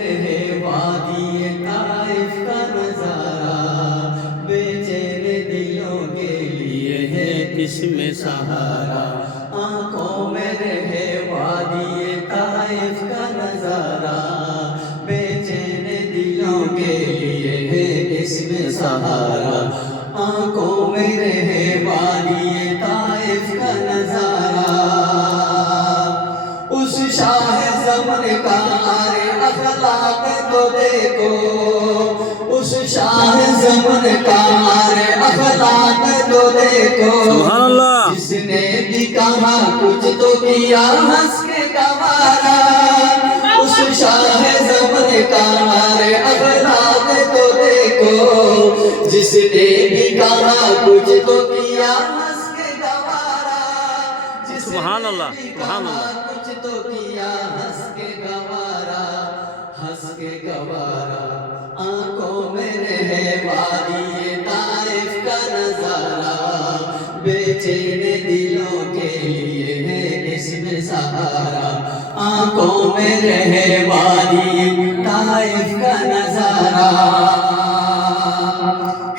وادی طائف کا نظارہ بے چین دلوں کے لیے ہے اس میں سہارا، آنکھوں میں رہے وادی طائف کا نظارہ بے چین دلوں کے لیے ہے اس میں سہارا، آنکھوں میں رہے وادی طائف کا نظارہ، اس شاہ زمن کا اخلاق تو دیکھو، اس شاہ زمن کا اخلاق تو دیکھو، سبحان اللہ، جس نے بھی کہا کچھ تو کیا ہنس کے گوارا، اس شاہ زمن کا اخلاق تو دیکھو، جس نے بھی کہا کچھ تو کیا ہنس کے گوارا، جس سبحان نے اللہ، بھی سبحان کہا اللہ، کچھ تو کیا ہنس کے گوارا، ہنس کے گوارا، آنکھوں میں رہے وادی طائف کا نظارہ بے چین دلوں کے لیے ہے اس میں سہارا، آنکھوں میں رہے وادی طائف کا نظارہ،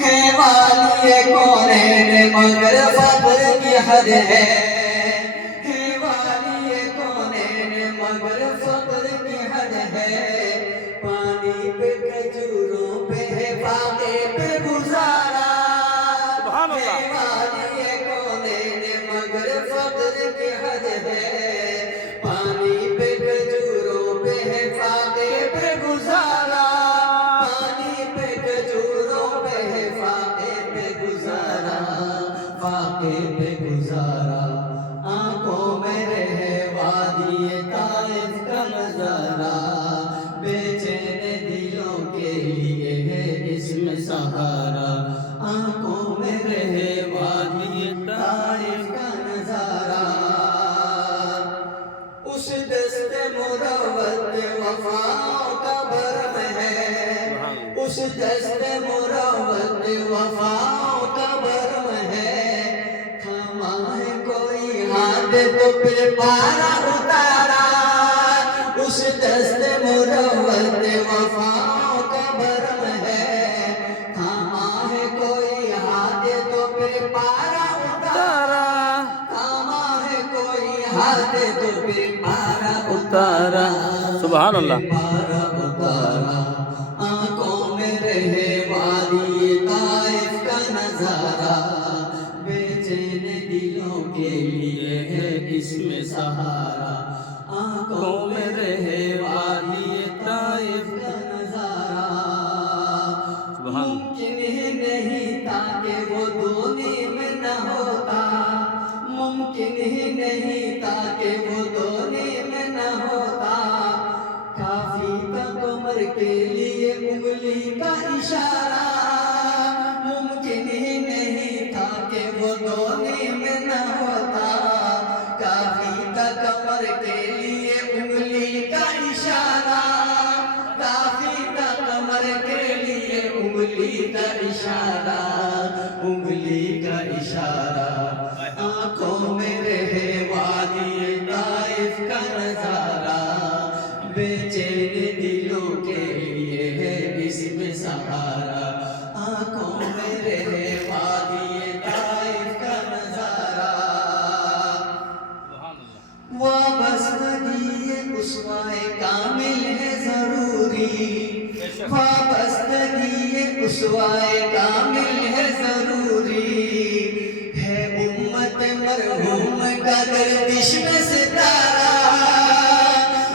ہے والی کونین مگر فخر کی حد ہے، ہے والی کونین مگر فخر کی حد ہے، پانی پہ کھجوروں پہ ہے فاقے پہ گزارا، سبحان ہے اللہ، والی کونین مگر فخر کی حد ہے، پانی پہ کھجوروں پہ ہے فاقے پہ گزارا، پانی پہ کھجوروں پہ ہے فاقے پہ گزارا، فاقے پہ گزارا، آنکھوں میں رہے وادی طائف کا نظارہ بے چین دلوں کے لیے ہے اس میں سہارا، آنکھوں میں رہے وادی طائف کا نظارہ، اس دست مروت وفاؤں کا بھرم ہے، اس دست مروت وفاؤں کا بھرم ہے، تھاما ہے کوئی ہاتھ تو پھر پارا اتارا، اس دست مروت وفاؤں کا بھرم ہے، تھاما ہے کوئی ہاتھ تو پھر پارا اتارا، تھاما ہے کوئی ہاتھ تو پھر پارا اتارا، سبحان اللہ، پارا اتارا، آنکھوں میں رہے وادی طائف کا نظارہ بے چین دلوں کے لیے ہے اس میں سہارا، آنکھوں میں رہے وادی طائف کا نظارہ، سبحان اللہ، ممکن ہی نہیں تھا کہ وہ دو نیم نہ ہوتا، ممکن ہی نہیں تھا کہ وہ دو نیم نہ ہوتا، کافی تھا کمر کے لیے انگلی کا اشارہ، ممکن ہی نہیں تھا کہ وہ دو نیم نہ ہوتا، کافی تھا کمر کے لیے انگلی کا اشارہ، کافی تھا کمر کے لیے انگلی کا اشارہ، انگلی کا اشارہ، آنکھوں میں رہے وادی طائف کا نظارہ بے چین دلوں کے لیے ہے اس میں سہارا، آنکھوں میں رہے وادی طائف کا نظارہ، وابستگی اسوائے کامل ہے ضروری، وابستگی اسوائے کامل ہے ضروری، ہے امت مرحوم کا گردش میں ستارہ،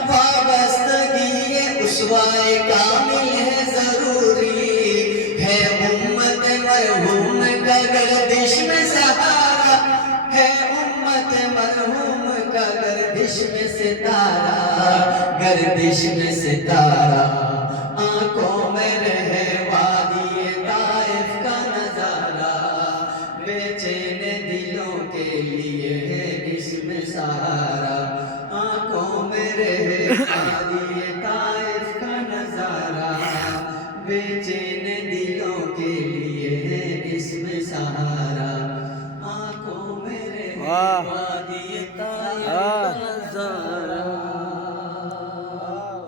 وابستگی اسوائے کامل ہے ضروری، ہے امت مرحوم کا گردش میں سہارا، ہے امت مرحوم کا گردش میں ستارہ، گردش میں ستارہ، آنکھوں میں